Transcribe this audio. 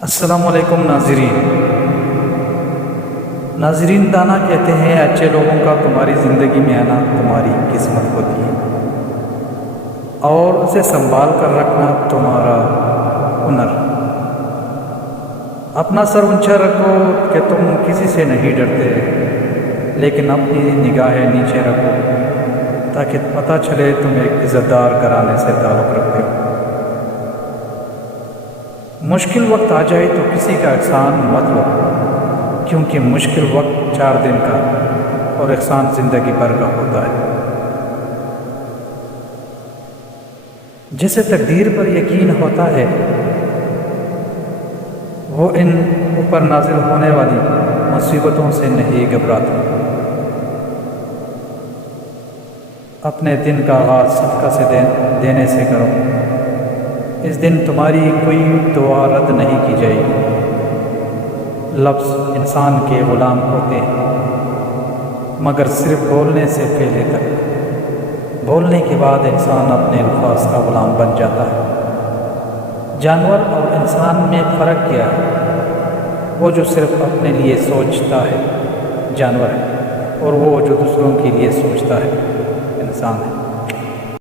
السلام علیکم ناظرین دانا کہتے ہیں اچھے لوگوں کا تمہاری زندگی میں آنا تمہاری قسمت ہوتی ہے اور اسے سنبھال کر رکھنا تمہارا ہنر۔ اپنا سر اونچا رکھو کہ تم کسی سے نہیں ڈرتے، لیکن اپنی نگاہیں نیچے رکھو تاکہ پتہ چلے تم ایک عزت دار گھرانے سے تعلق رکھتے ہو۔ مشکل وقت آ جائے تو کسی کا احسان مت لو، کیونکہ مشکل وقت 4 دن کا اور احسان زندگی بھر کا ہوتا ہے۔ جسے تقدیر پر یقین ہوتا ہے وہ ان اوپر نازل ہونے والی مصیبتوں سے نہیں گھبراتا۔ اپنے دن کا آغاز صدقہ سے دینے سے کرو، اس دن تمہاری کوئی دعا رد نہیں کی جائے گی۔ لفظ انسان کے غلام ہوتے ہیں، مگر صرف بولنے سے پہلے تک۔ بولنے کے بعد انسان اپنے الفاظ کا غلام بن جاتا ہے۔ جانور اور انسان میں فرق کیا ہے؟ وہ جو صرف اپنے لیے سوچتا ہے جانور ہے، اور وہ جو دوسروں کے لیے سوچتا ہے انسان ہے۔